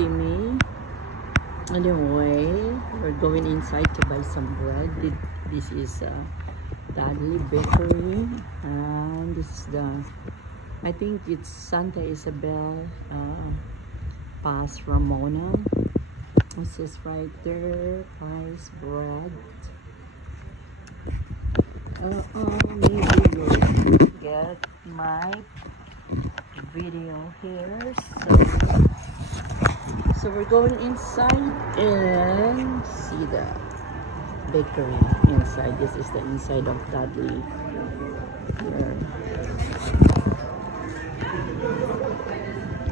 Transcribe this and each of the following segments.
see me. Anyway, we're going inside to buy some bread. This is Dudley Bakery, and this is I think it's Santa Isabel Pass Ramona. This is right there, price bread. Maybe we'll get my video here. So we're going inside and see the bakery inside. This is the inside of Dudley.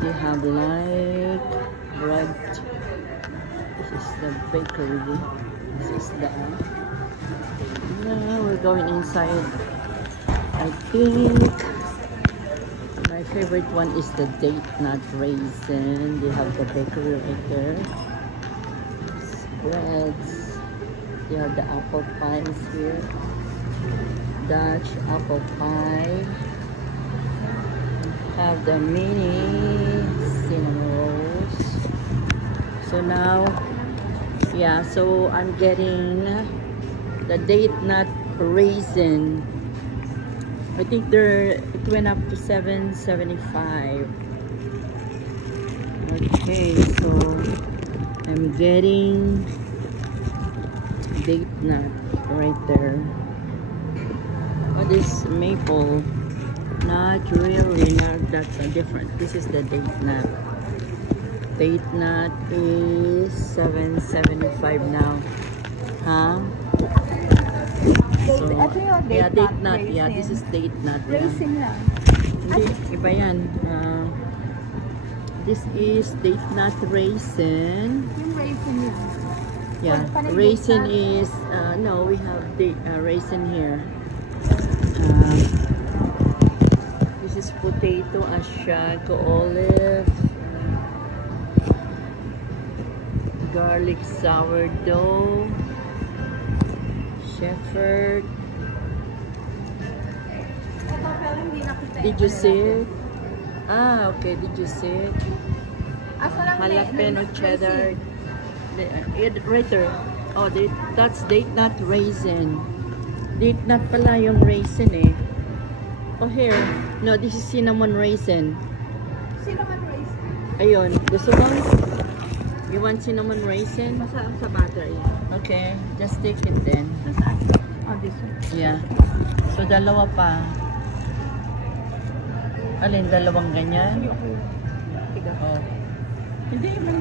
They have like bread. This is the bakery. This is the. Now we're going inside. I think my favorite one is the date nut raisin. They have the bakery right there. Breads. They have the apple pies here. Dutch apple pie. Have the mini cinnamon rolls. So now, yeah, so I'm getting the date nut raisin. I think it went up to $7.75. Okay, so I'm getting date nut right there. What is maple? Not really, that's a different. This is the date nut. Date nut is $7.75 now. Huh? So, yeah, date nut. Raisin. Yeah, this is date nut. Raisin lang. Hindi, iba yan. This is date nut raisin. Yung raisin yun. Yeah, raisin is, no, we have raisin here. This is potato, ashag, olive, garlic sourdough, shepherd. Did you see it? Ah, okay. Did you see it? Jalapeno cheddar. Right there. Oh, that's date nut raisin. Date nut pala yung raisin eh. Oh, here. No, this is cinnamon raisin. Cinnamon raisin? Ayun. Gusto mo? You want cinnamon raisin? Sa battery. Okay. Just take it then. Oh, this one. Yeah. So, dalawa pa. Alin, dalawang ganyan? Okay. Oh. Hindi.